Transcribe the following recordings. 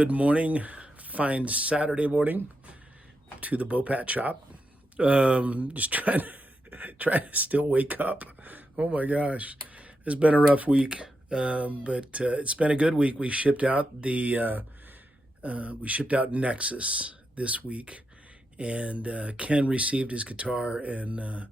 Good morning, fine Saturday morning to the Bopat shop. Just trying, trying to still wake up. Oh my gosh, it's been a rough week, but it's been a good week. We shipped out Nexus this week, and Ken received his guitar, and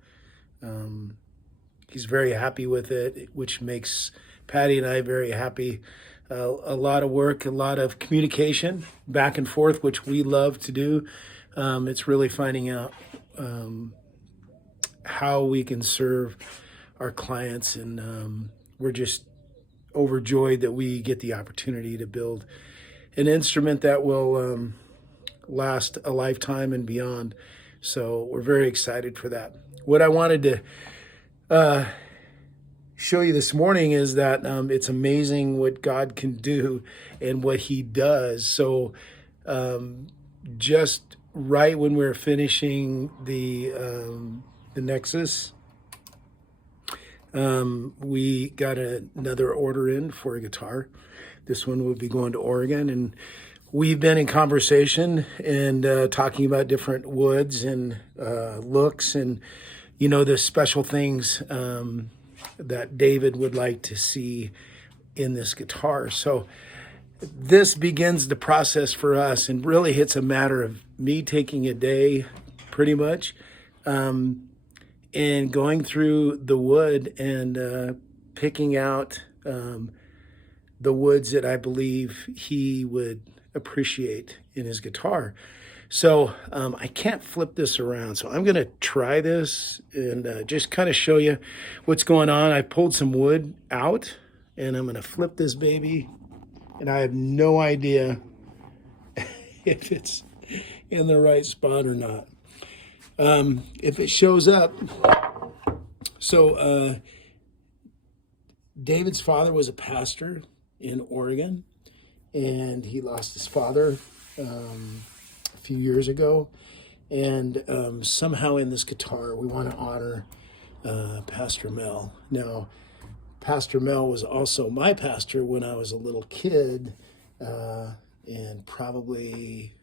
he's very happy with it, which makes Patty and I very happy. A lot of work, a lot of communication back and forth, which we love to do. It's really finding out how we can serve our clients, and we're just overjoyed that we get the opportunity to build an instrument that will last a lifetime and beyond. So we're very excited for that. What I wanted to show you this morning is that it's amazing what God can do and what He does. So just right when we're finishing the Nexus, we got another order in for a guitar. This one will be going to Oregon, and we've been in conversation and talking about different woods and looks and the special things that David would like to see in this guitar. So this begins the process for us, and really it's a matter of me taking a day pretty much and going through the wood and picking out the woods that I believe he would appreciate in his guitar. So I can't flip this around. So I'm going to try this and just kind of show you what's going on. I pulled some wood out, and I'm going to flip this baby. And I have no idea if it's in the right spot or not. If it shows up. So David's father was a pastor in Oregon, and he lost his father a few years ago, and somehow in this guitar we want to honor Pastor Mel. Now, Pastor Mel was also my pastor when I was a little kid, and probably,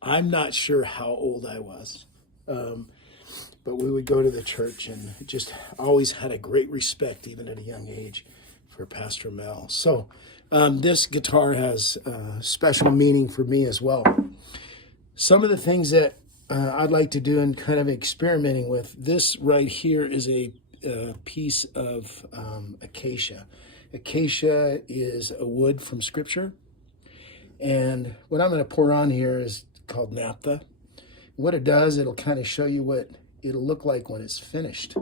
I'm not sure how old I was, but we would go to the church and just always had a great respect, even at a young age, for Pastor Mel. So this guitar has special meaning for me as well. Some of the things that I'd like to do and kind of experimenting with, this right here is a piece of acacia. Acacia is a wood from Scripture. And what I'm going to pour on here is called naphtha. What it does, it'll kind of show you what it'll look like when it's finished.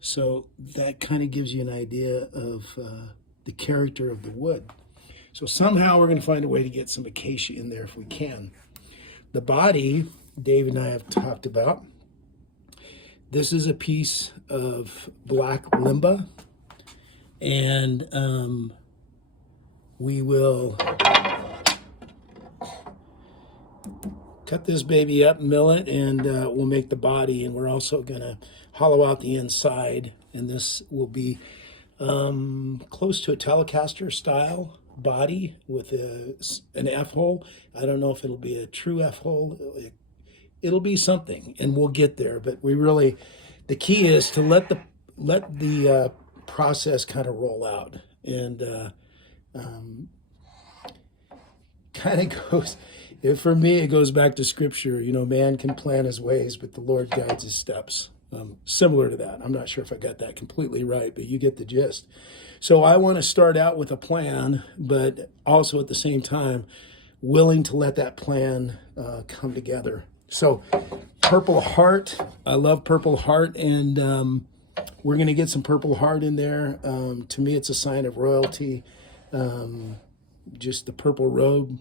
So that kind of gives you an idea of the character of the wood. So somehow we're going to find a way to get some acacia in there if we can. The body, Dave and I have talked about. This is a piece of black limba, and we will cut this baby up, mill it, and we'll make the body, and we're also going to hollow out the inside, and this will be close to a Telecaster style body with an F-hole. I don't know if it'll be a true F-hole. It'll be something, and we'll get there. But the key is to let the process kind of roll out, and kind of goes. For me, it goes back to Scripture. Man can plan his ways, but the Lord guides his steps. Similar to that. I'm not sure if I got that completely right, but you get the gist. So I want to start out with a plan, but also at the same time, willing to let that plan come together. So Purple Heart, I love Purple Heart, and we're going to get some Purple Heart in there. To me, it's a sign of royalty. Just the purple robe,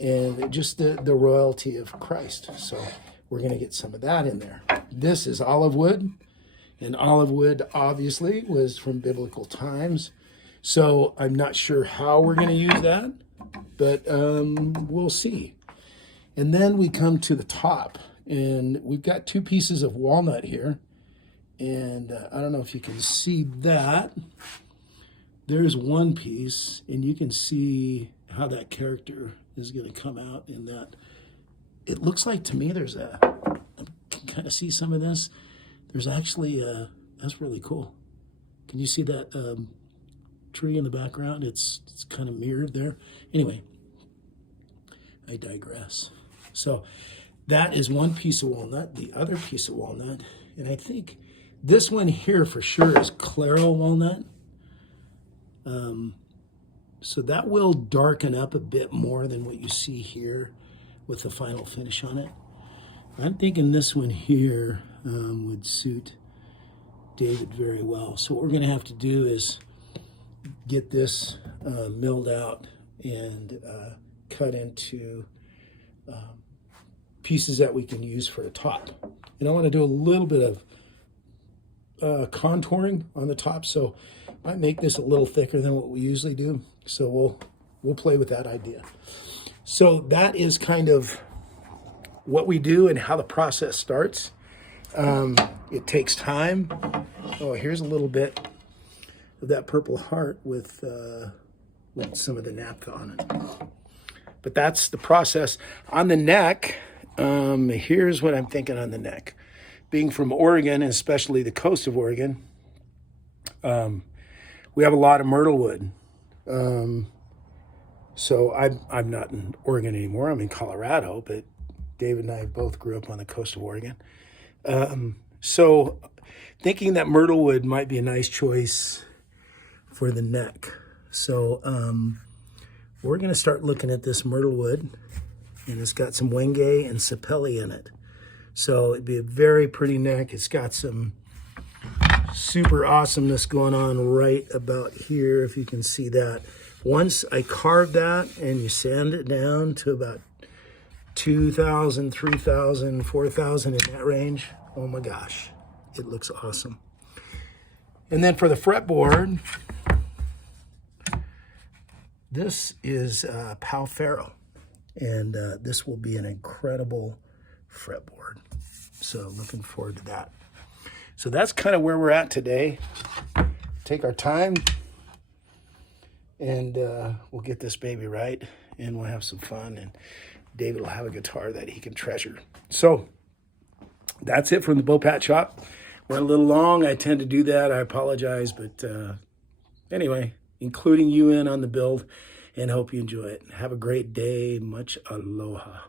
and just the royalty of Christ. So we're going to get some of that in there. This is olive wood, and olive wood obviously was from biblical times. So I'm not sure how we're going to use that, but we'll see. And then we come to the top, and we've got two pieces of walnut here. And I don't know if you can see that. There's one piece, and you can see how that character is going to come out in that. It looks like to me I can kind of see some of this. There's actually, that's really cool. Can you see that tree in the background? It's kind of mirrored there. Anyway, I digress. So that is one piece of walnut. The other piece of walnut, and I think this one here for sure is Claro walnut. So that will darken up a bit more than what you see here with the final finish on it. I'm thinking this one here would suit David very well. So what we're going to have to do is get this milled out and cut into pieces that we can use for the top. And I want to do a little bit of contouring on the top, so I might make this a little thicker than what we usually do. So we'll play with that idea. So that is kind of what we do and how the process starts. It takes time. Oh, here's a little bit of that Purple Heart with some of the naphtha on it. But that's the process. On the neck, here's what I'm thinking on the neck. Being from Oregon, and especially the coast of Oregon, we have a lot of myrtle wood. So I'm not in Oregon anymore. I'm in Colorado, but David and I both grew up on the coast of Oregon. So thinking that myrtle wood might be a nice choice for the neck. So we're going to start looking at this myrtle wood, and it's got some wenge and sapelli in it. So it'd be a very pretty neck. It's got some super awesomeness going on right about here, if you can see that. Once I carve that and you sand it down to about 2,000, 3,000, 4,000 in that range, oh my gosh, it looks awesome. And then for the fretboard, this is Pau Ferro, and this will be an incredible fretboard. So looking forward to that. So that's kind of where we're at today. Take our time, and we'll get this baby right, and we'll have some fun, and David will have a guitar that he can treasure. So that's it from the Bopat Shop. We're a little long. I tend to do that. I apologize, but anyway, including you in on the build, and hope you enjoy it. Have a great day. Much aloha.